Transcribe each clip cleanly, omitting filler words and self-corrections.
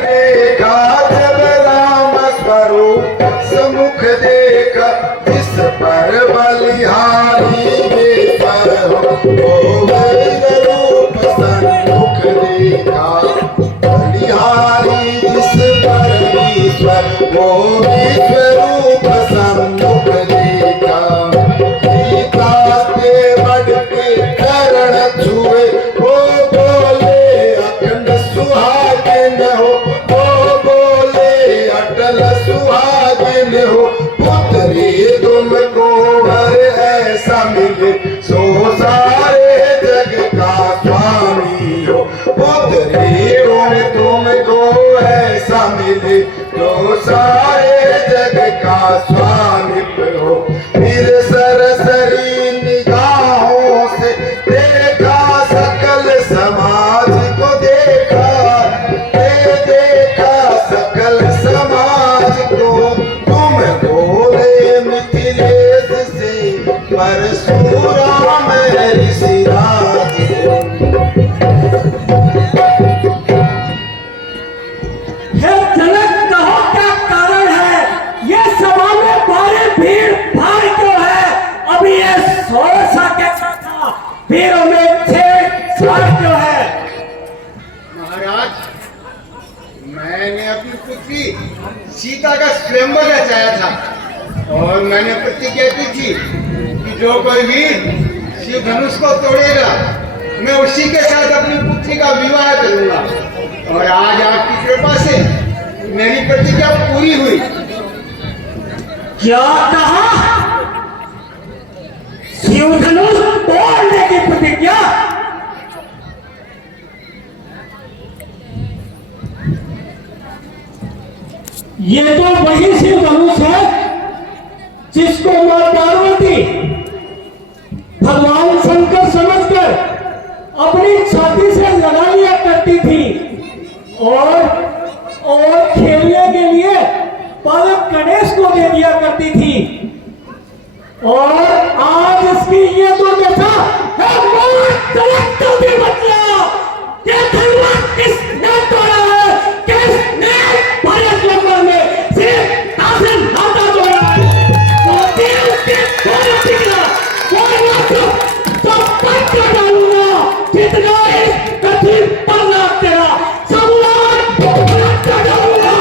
देखा जब राम स्वरूप समुख देखा, जिस पर बलिहारी बेपर हो रूप सन्मुख देखा। बलिहारी जिस पर ईश्वर वो विश्वरूप सन्मुख देखा। सीता के बड़ के चरण छुए वो बोले अखंड सुहागिन हो, वो बोले अटल सुहागिन हो। पुत्री तुमको वर ऐसा मिले सो सारे जग का स्वामी हो। पुत्री तुमको ऐसा मिले तो सारे जग का स्वामी हो। फिर सरसरी निगाहों से देखा सकल समाज को देखा, देखा सकल समाज को। तुम बोले मिथिलेश से परशुराम ऋषिराज। हे जनक, कहो क्या कारण है? ये सभा में भारी भीड़ भाड़ क्यों है? अभी ये सोरसा कैसा था, भीड़ों में छेड़छाड़ क्यों है? महाराज, मैंने अपनी पुत्री सीता का स्वयंवर रचाया था और मैंने प्रतिज्ञा की थी कि जो कोई वीर शिव धनुष को तोड़ेगा मैं उसी के साथ अपनी पुत्री का विवाह करूंगा। और आज आपकी कृपा से मेरी प्रतिज्ञा पूरी हुई। क्या कहा? शिव धनुष तोड़ने की प्रतिज्ञा? ये तो वही शिव धनुष है जिसको मां पार्वती भगवान शंकर समझकर अपनी छाती से लगा लिया करती थी और खेलने के लिए बालक गणेश को दे दिया करती थी। और आज इसकी ये तो दशा है। ये धनुष किसने तोड़ा है? किसने भारत नंबर में सिर्फ दासन नाता तोड़ा है? वो देव के कोई टिकरा, कोई मतलब तो पक्का डालूंगा। जितना इस कठिन पन्ना तेरा सम्मान पक्का डालूंगा।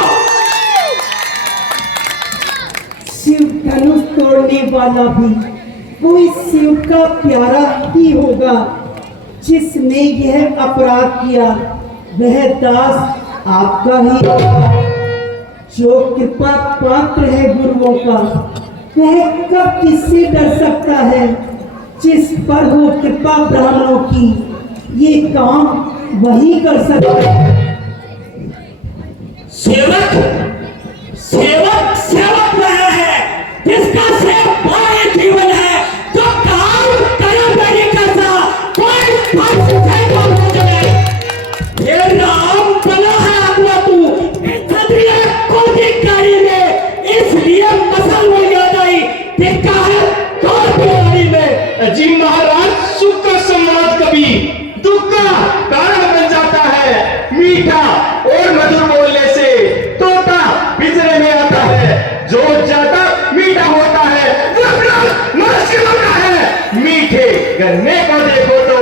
शिव धनुष तोड़ने वाला भी कोई शिव का प्यारा ही होगा। जिसने यह अपराध किया वह दास आपका ही होगा। जो कृपा पात्र है गुरुओं का वह कब किससे डर सकता है? जिस पर हो कृपा ब्राह्मणों की ये काम वही कर सकता है। सेवक सेवक सेवक वह है जिसका सेवक पूरे जीवन है, जो काम कर्म नहीं करता, कोई फर्ज नहीं करे। ये नाम बना है अगुआ तू क्षत्रिय क्रांतिकारी में, इसलिए मसल में याद आई दिखा है क्रांतिकारी में। जी महाराज, सुख का संवाद कभी दुख का कारण बन जाता है। मीठा और मधुर बोलने से तोता बिजरे में आता है। जो ज्यादा मीठा होता है नष्ट होता है। मीठे गन्ने को देखो तो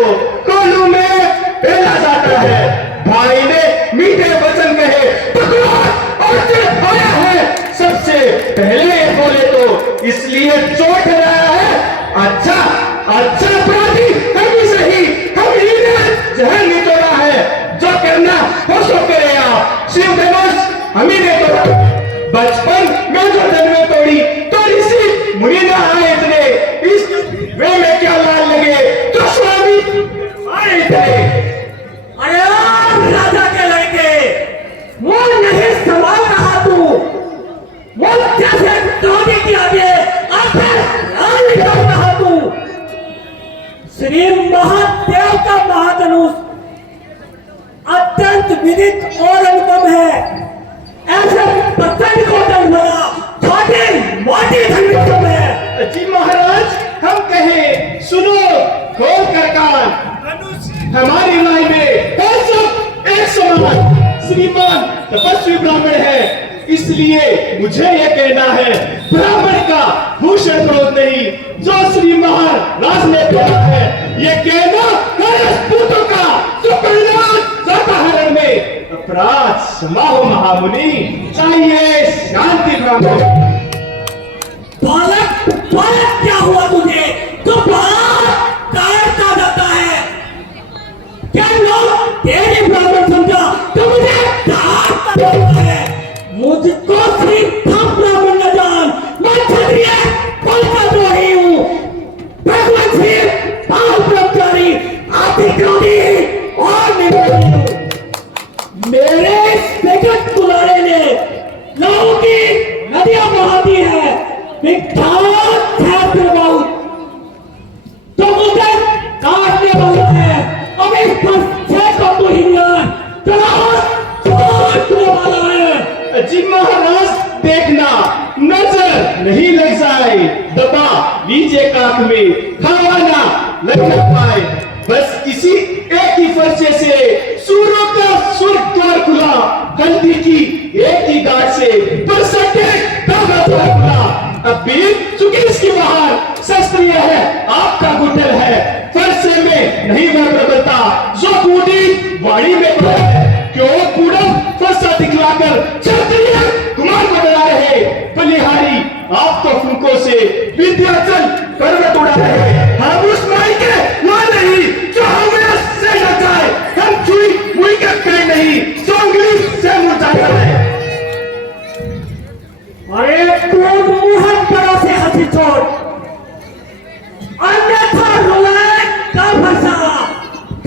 कोल्हू में फैला जाता है। भाई ने मीठे वचन कहे और आया है। सबसे पहले बोले तो इसलिए चोट रहा है। अच्छा अपराधी हम ही सही, हम ही ने जहर नहीं तोड़ा है। जो करना हो सो करे आप। शिव धनुष हम ही ने तोड़ा। बचपन में जो जन्मे तोड़ी तो इसी मुनि ना आए इतने, इस वे में क्या लाल लगे तो स्वामी आए थे। अरे राजा के लड़के, वो नहीं संभाल रहा तू, वो जैसे धोनी के आगे आखिर राज कर रहा तू। श्री महादेव का महाधनुष अत्यंत विदित और अनुपम है। ऐसे पत्थर को डंडा छोटे मोटे धनुष है। जी महाराज, हम कहें सुनो खोल कर कान। हमारी राय में है सब एक समान। श्रीमान तपस्वी ब्राह्मण है, इसलिए मुझे ये कहना है, ब्राह्मण का भूषण क्रोध नहीं, जो श्री महाराज ने कहा है, ये कहना राजपूतों का सुपरिणाम शाकाहारण में अपराध क्षमा हो महामुनि, चाहिए शांति ब्राह्मण। बालक बालक क्या हुआ तुझे? तो बालक काटता जाता है। क्या लोग तेरे ब्राह्मण समझा तो मुझे काटता जाता है। मुझको सिर्फ हम ब्राह्मण न जान, मैं क्षत्रिय कुल का द्रोही हूँ, भगवान सिर्फ पाल ब्रह्मचारी अतिक्रोधी और निर्दयी हूँ। मेरे विगत कुलारे ने लोगों की नदियां बहा दी है, विख्यात छात्र बहुत तो मुझे काटने वाला है। अब इस पर छह को तू ही काटने वाला है। जी महाराज, देखना नजर नहीं लग जाए, दबा लीजिए काख में, खाना लग न पाए। बस इसी एक ही फर्चे से सूरों का स्वर्ग द्वार खुला, हल्दी की एक ही गांठ से बरसटे दागा द्वार खुला। अब भी चुकी इसकी बाहर, शस्त्रीय है आपका गुटल है, फरसे में नहीं वह प्रबलता जो बूढ़ी वाणी में है। क्यों पूरा फरसा दिखलाकर क्षत्रिय कुमार को बना रहे, बलिहारी आप तो फुलकों से विंध्याचल पर्वत उड़ा रहे। हम उस माई के वहां नहीं जो हमें से न जाए, हम छुई मुई के कहीं नहीं सोंगली से मुरझाता है। अरे तू मुंह पर से हंसी छोड़, अन्यथा रुलाए का फंसा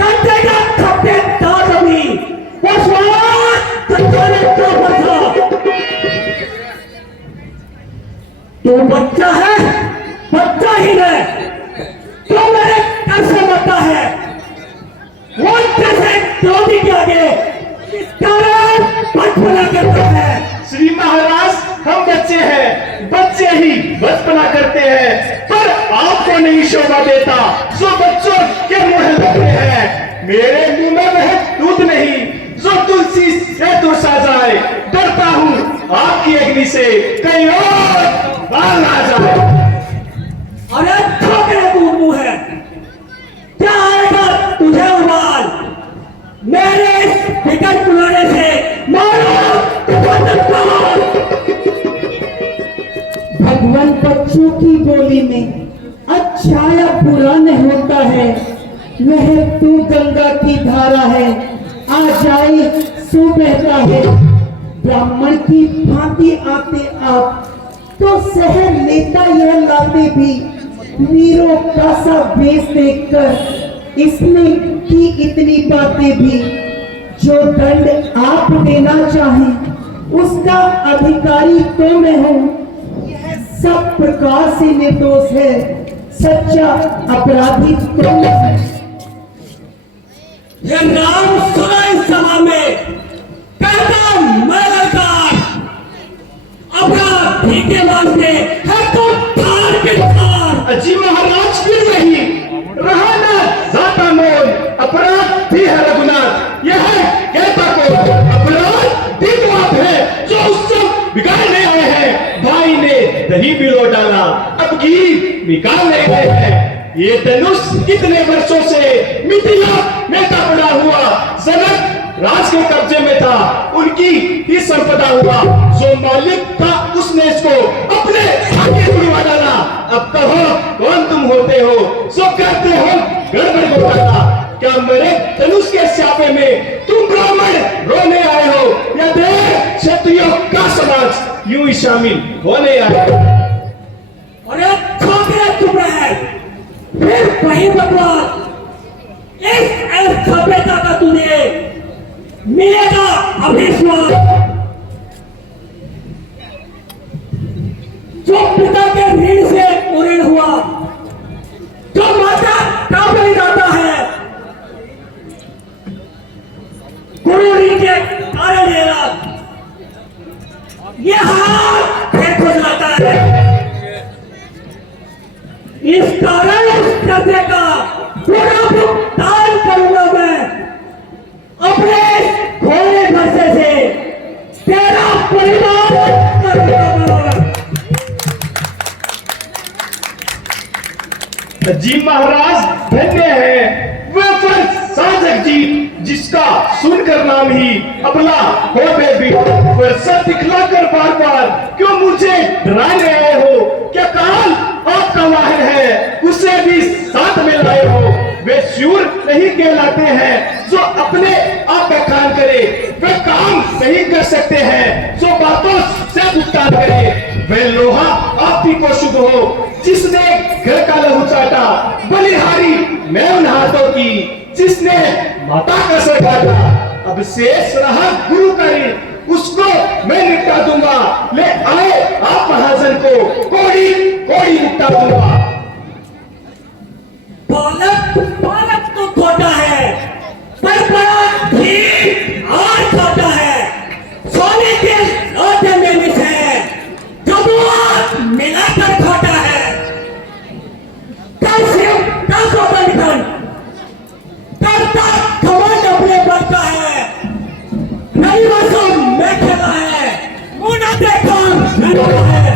कंधे का थप्पे दाद अभी तो फंसा। तू बच्चा है, बच्चा ही है, तो मेरे घर से मरता है, वो कैसे क्रोधी के आगे इस कारण बचपना करता है। श्री महाराज, हम बच्चे हैं, बच्चे ही बचपना करते हैं, पर आपको नहीं शोभा देता जो बच्चों के मुंह लगते हैं। मेरे मुंह में वह दूध नहीं जो तुलसी से तुरसा जाए, डरता हूँ आपकी अग्नि से कहीं और बाल ना जाए। अरे छोकरे दूध मुंह है, क्या आएगा तुझे उबाल? मेरे इस विकट बुलाने से मारो भगवान बच्चों की बोली में अच्छा या बुरा नहीं होता है, वह तू गंगा की धारा है, आ जाए सो बहता है। ब्राह्मण की भांति आते आप तो शहर लेता यह लाते भी, वीरों का सा वेश देखकर इसने की इतनी बातें भी। जो दंड आप देना चाहें उसका अधिकारी तो मैं हूँ, सब प्रकार से निर्दोष है, सच्चा अपराधी तो मैं। ये नाम सुना इस सभा में, कहता मैं ललकार, अपराध ठीके मानते है तो थार के थार। जी महाराज, फिर नहीं रहा ना जाता मोल, अपराध भी है रघुनाथ, यह है कहता को अपराध दिग्वाद है जो उससे बिगाड़ने आए हैं। भाई ने दही बिलो डाला, अब घी निकालने गए हैं। ये धनुष कितने वर्षों से मिथिला में पड़ा हुआ जनक राज के कब्जे में था, उनकी ही संपदा हुआ, जो मालिक था उसने इसको अपने आगे जुड़वा डाला। अब कहो कौन तुम होते हो जो कहते हो गड़बड़ घोटाला? क्या मेरे धनुष के स्यापे में तुम ब्राह्मण रोने आए हो, या देव क्षत्रियों का समाज यूं ही शामिल होने आए हो? अरे छोकरे चुप रहे, फिर वही बकवास। इस सभ्यता का तुझे मिलेगा अभिश्वास, जो पिता के ऋण से उऋण हुआ, जो माता का बलि जाता है, गुरु ऋण के कारण ये हाथ फिर खुद जाता है। इस कारण इस कर्जे का पूरा भुगतान करूंगा मैं अपने घोड़े खर्चे से। परिवार करूंगा। जी महाराज धन्य है वह फर्ज साजक जी जिसका सुनकर नाम ही अबला हो बेबी। फरसत दिखलाकर बार बार क्यों मुझे डराने आए हो? क्या काल आपका वाहन है उसे भी साथ में लाए हो? वे शूर नहीं कहलाते हैं जो अपने आप का काम करे, वे काम नहीं कर सकते हैं जो बातों से भुगतान करे। वे लोहा आप ही को शुभ हो जिसने घर का लहू चाटा, बलिहारी मैं उन हाथों की जिसने माता का सर काटा। अब शेष रहा गुरु का ऋण उसको मैं निपटा दूंगा। ले आए आप महाजन को कोड़ी कोड़ी निपटा दूंगा। बालक बालक तो खोटा है पर बड़ा ठीक और खोटा है। सोने के लोटे में मिस है जो बहुत मिलाकर खोटा है। कल सिर्फ 10 होता निकल कल तक खबर अपने बनता है। नई वर्षों में खेला है मुना देखो लगा है।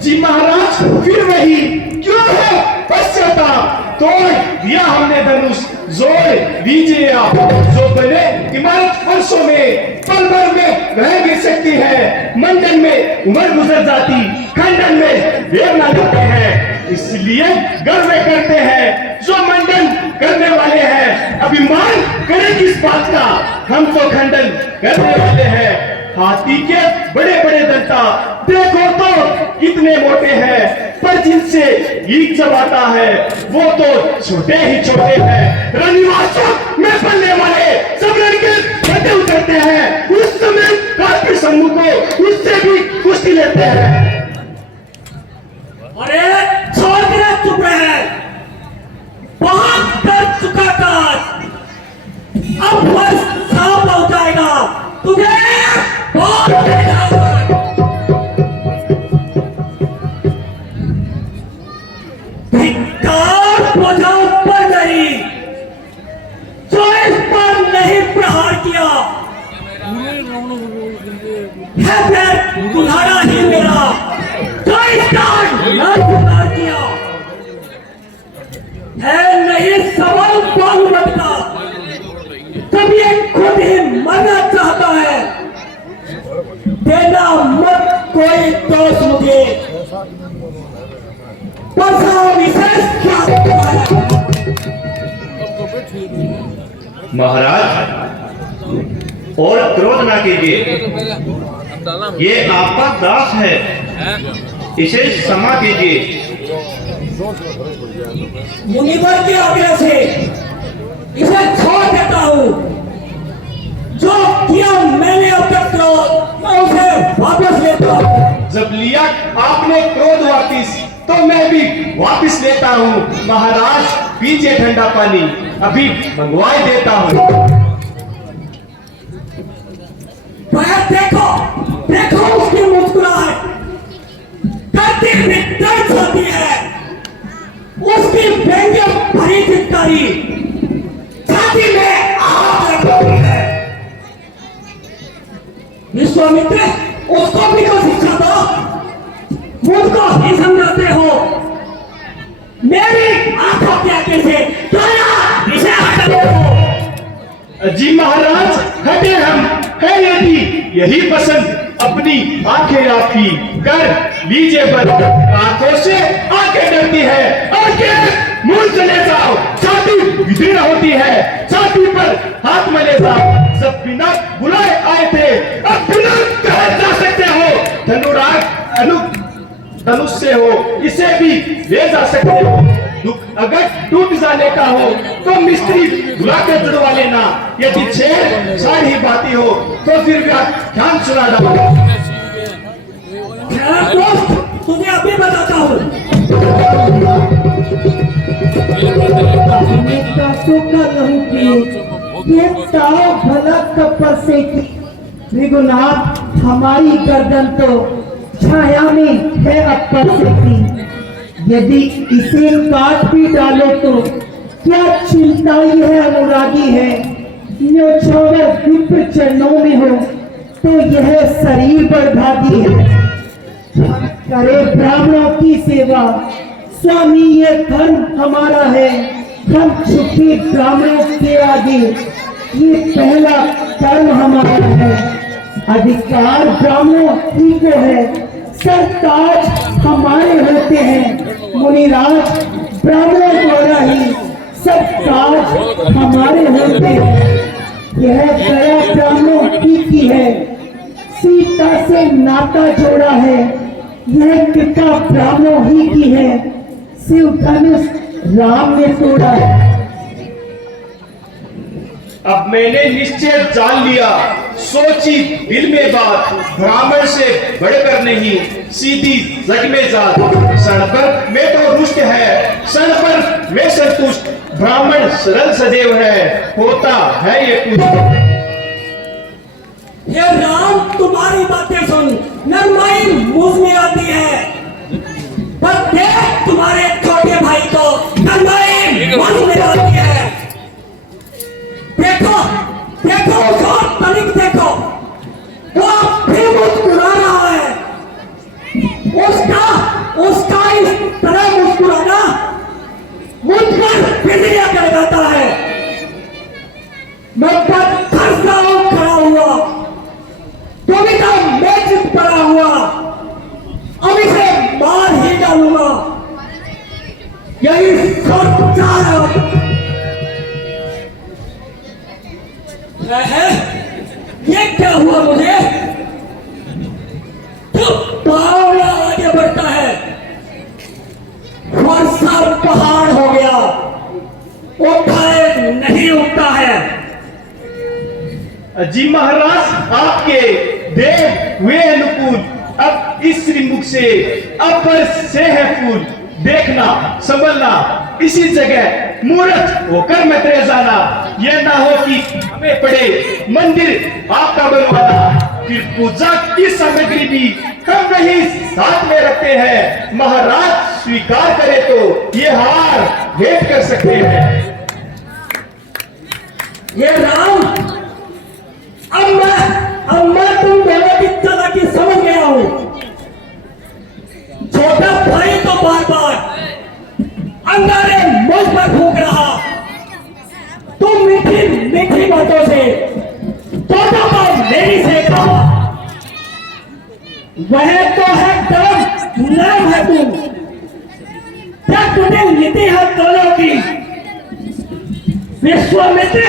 जी महाराज फिर वही क्यों है पश्चाताप? तोड़ दिया हमने धनुष जोड़ लीजिए आप। जो बने इमारत फर्शों में पल भर में रह गिर सकती है। मंडन में उम्र गुजर जाती खंडन में देर ना लगते हैं। इसलिए गर्व करते हैं जो मंडन करने वाले हैं। अभिमान करें किस बात का? हम तो खंडन करने वाले हैं। हाथी के बड़े बड़े दंता देखो तो कितने मोटे हैं पर जिनसे ईख चबाता है वो तो छोटे ही छोटे हैं। रनिवासों में पलने वाले सब लड़के गड्ढे उतरते हैं। उस समय काफी समूह को उससे भी कुश्ती लेते हैं। अरे छोड़ के चुप रहे बहुत कर चुका काज। अब बस साफ हो जाएगा तुझे बहुत धिक्कार बुझाओ पर नहीं जो इस पर नहीं प्रहार किया है फिर तुम्हारा ही मेरा जो इसका न प्रहार किया है नहीं सवाल बाहुबल का। तब ये खुद ही मरना चाहता है। देना मत कोई दोष मुझे विशेष क्या है। महाराज और क्रोध ना कीजिए, ये आपका दास है, इसे क्षमा कीजिए। मुनिवर के आज्ञा से इसे छोड़ देता हूँ। जो किया मैंने अब तक मैं उसे वापस लेता हूँ। जब लिया आपने क्रोध वापिस तो मैं भी वापिस लेता हूँ। महाराज पीछे ठंडा पानी अभी मंगवाई देता हूँ। देखो देखो उसकी मुस्कुराहट करती हुई दर्द होती है। उसकी व्यंग्य भरी चित्कारी छाती में आग लगती है। विश्वामित्र उसको भी तो शिक्षा दो, मुझको ही समझाते हो। मेरी आंखों के आगे से इसे हटा दो। जी महाराज हटे हम है यदि यही पसंद अपनी आंखें आपकी कर लीजिए बंद। आंखों से आंखें डरती है आंखें मुंह चले जाओ। छाती विदीर्ण होती है छाती पर हाथ मले जाओ। सब बिना बुलाए आए थे अब बिना कहे जा सकते हो। धनुराग अनु धनुष से हो इसे भी ले जा सकते हो। दुख अगर टूट जाने का हो तो मिस्त्री बुला के जुड़वा लेना। यदि छेड़ छाड़ ही बाती हो तो फिर व्याख्यान सुना डालो। दोस्त तुझे अभी बताता हूँ। ये ताव भला कपर से की त्रिगुणात हमारी गर्दन तो छाया में है अपर से की। यदि इसे काट भी डालो तो क्या चिंता ही है अनुरागी है। जो छोड़ो विप्र चरणों में हो तो यह शरीर बर्बादी है। हम करे ब्राह्मणों की सेवा, स्वामी ये धर्म हमारा है। हम झुके ब्राह्मणों के आगे, ये पहला कर्म हमारा है। अधिकार ब्राह्मणों ही को है, सरताज हमारे होते हैं। मुनिराज ब्राह्मणों द्वारा ही सब काज हमारे होते हैं। यह दया ब्राह्मणों की है, सीता से नाता जोड़ा है। यह कृपा ब्राह्मणों ही की है, शिव धनुष राम ने तोड़ा है। अब मैंने निश्चय जान लिया, सोची दिल में बात, ब्राह्मण से बढ़कर नहीं, सीधी जग में जात। क्षण पर मैं तो रुष्ट है, क्षण पर मैं संतुष्ट। ब्राह्मण सरल सदैव है, होता है ये कुछ। ये राम तुम्हारी बातें सुन नरमाई मुझ में आती है, पर देख तुम्हारे छोटे भाई को नरमाई मुझ में आती है। देखो देखो उसको तनिक देखो, वो भी मुस्कुरा रहा है। उसका इस तरह मुस्कुराना मुझ पर बिजलियां करवाता है। मैं पत्थर सा खड़ा हुआ, तो भी तो मैं चुप पड़ा हुआ। अब इसे मार ही डालूंगा, यही सोचा है। ये क्या हुआ मुझे? तो बावला आगे बढ़ता है, वर्षा पहाड़ हो गया, उठाए नहीं उठता है। जी महाराज, आपके देव हुए अनुकूल, अब इस श्रीमुख से अपर से है फूल। देखना संभलना, इसी जगह मूर्ख होकर मत रह जाना। यह ना हो कि हमें पड़े मंदिर आपका बनवाना, फिर पूजा की सामग्री भी हम नहीं साथ में रखते हैं। महाराज स्वीकार करे तो ये हार भेंट कर सकते हैं। ये राम, अब मैं तुम दोनों की चालाकी समझ गया हूं। छोटा भाई तो बार बार अंगारे मुझ पर फूंक रहा, तुम मीठी मीठी बातों से छोटा भाई मेरी सेक रहा। वह तो है धर्म, नाम है तुम, क्या तुम्हें नीति है दोनों की? विश्वामित्र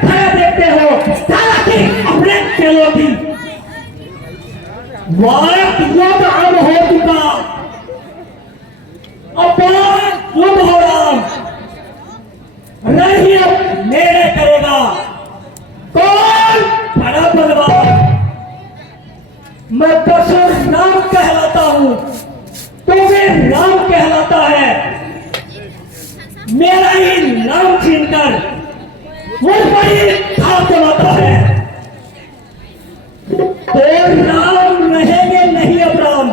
खड़ा देखते हो, चालाकी अपने खेलों की। वाद युद्ध अब हो चुका, अपराध युद्ध हो रहा, नहीं अब मेरे करेगा कौन बड़ा बलवान। मैं परशुराम कहलाता हूं, तुम्हें राम कहलाता है। मेरा ही नाम छीनकर मुझ पर ही थाप चलाता है, तो राम रहेंगे नहीं अब राम।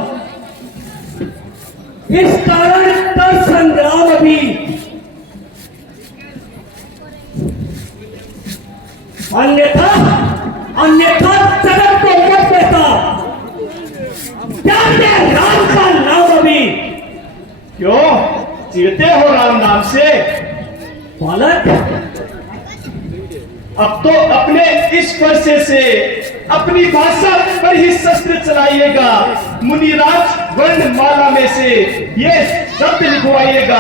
इस कारण का संग्राम अभी। अन्यथा जगत को मत देता, जानते राम का नाम अभी। क्यों चिढ़ते हो राम नाम से? बालक, अब तो अपने इस फरसे से अपनी भाषा पर ही शस्त्र चलाइएगा। मुनिराज वर्णमाला में से ये शब्द लिखवाइएगा।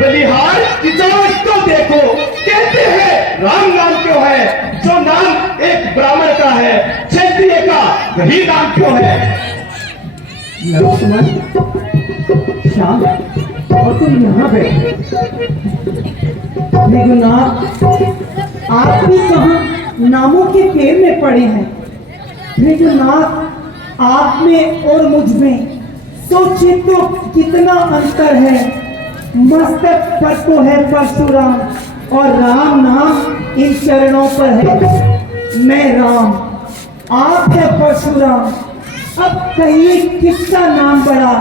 बलिहार की जांच तो देखो, कहते हैं राम नाम क्यों है? जो नाम एक ब्राह्मण का है, क्षत्रिय का वही नाम क्यों है? लक्ष्मण, श्याम, और तुम यहाँ बैठे। रघुनाथ, आप भी कहाँ नामों के पेड़ में पड़े हैं। रघुनाथ, आप में और मुझ में सोचे तो कितना अंतर है। मस्तक पर तो है परशुराम और राम नाम इन चरणों पर है। मैं राम, आप है परशुराम। अब कहिए किसका नाम बड़ा?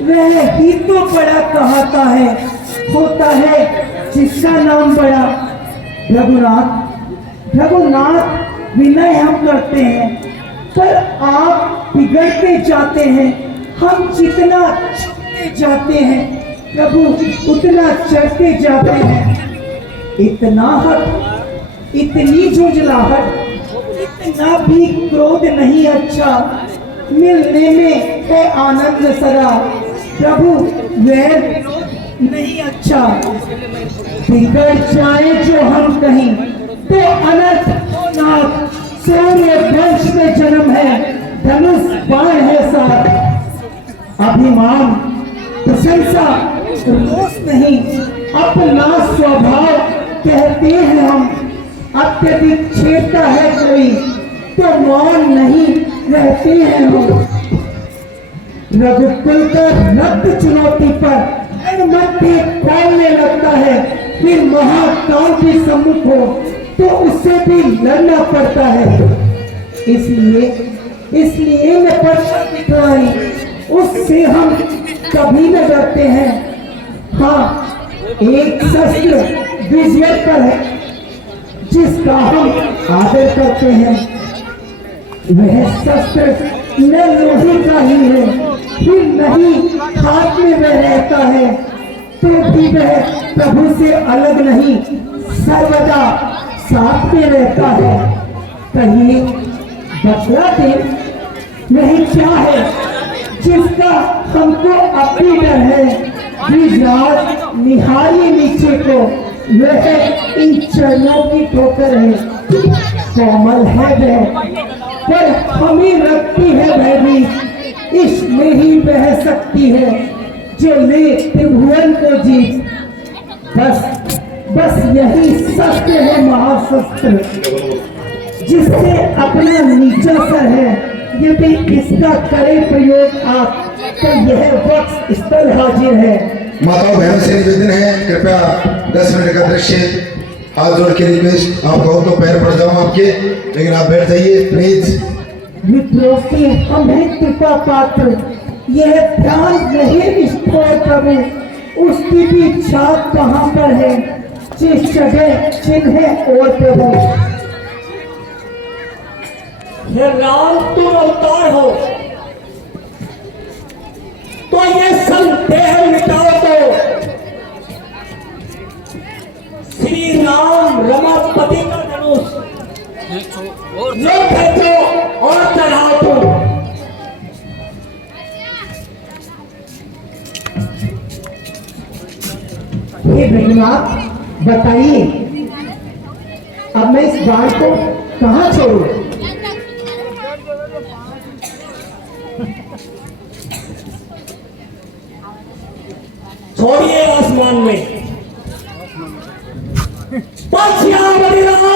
वह ही तो बड़ा कहता है, होता है जिसका नाम बड़ा। रघुनाथ, विनय हम करते हैं, पर आप बिगड़ते जाते हैं। हम जितना चढ़ते जाते हैं प्रभु उतना चढ़ते जाते हैं। इतना हट, इतनी झुंझलाहट, इतना भी क्रोध नहीं अच्छा। मिलने में है आनंद सदा, प्रभु वैर नहीं अच्छा। बिगड़ जाए जो हम कहीं तो अनर्थ होना। सूर्य वंश में जन्म है, धनुष बाण है साथ। अभिमान प्रशंसा रोष नहीं, अपना स्वभाव कहते हैं हम। अत्यधिक छेड़ता है कोई तो मौन नहीं रहते हैं हम। रघुकुल का रक्त चुनौती पर मध्य खोलने लगता है, फिर महाकाल के सम्मुख हो तो उससे भी लड़ना पड़ता है। इसलिए मैं पर्चा दिखलाई, उससे हम कभी न डरते हैं। हाँ, एक शस्त्र विजय पर है जिसका हम आदर करते हैं। वह शस्त्र न लोहे का ही है, फिर नहीं हाथ में वह रहता है, तो भी वह प्रभु से अलग नहीं, सर्वदा साथ में रहता है। कहिए बतला दे नहीं क्या है जिसका हमको अपनी डर है। गिरिराज निहारिए नीचे को, वह इन चरणों की ठोकर है। कोमल है वह, पर हमें रखती है वह भी। इसमें ही बह सकती है जो ले त्रिभुवन को जीत। बस यही शस्त्र है महाशस्त्र, जिससे अपना नीचा सर है। यदि इसका करे प्रयोग आप तो यह वक्त स्थल हाजिर है। माताओं बहनों से निवेदन है, कृपया 10 मिनट का दृश्य हाथ जोड़ के रिक्वेस्ट। आप कहो तो पैर पड़ जाऊं आपके, लेकिन आप बैठ जाइए प्लीज। मित्रों की हम है कृपा पात्र, यह ध्यान रहे विस्फोट प्रभु। उसकी भी छाप कहाँ पर है, जिस जगह चिन्ह है और प्रभु। हे राम तुम अवतार हो तो ये संदेह मिटाओ। तो श्री राम रमापति का धनुष लो खींचो और चढ़ाओ। तो हे भगवान बताइए, अब मैं इस बाण को कहाँ छोड़ूं? छोड़िए आसमान में। पछिया बलिराम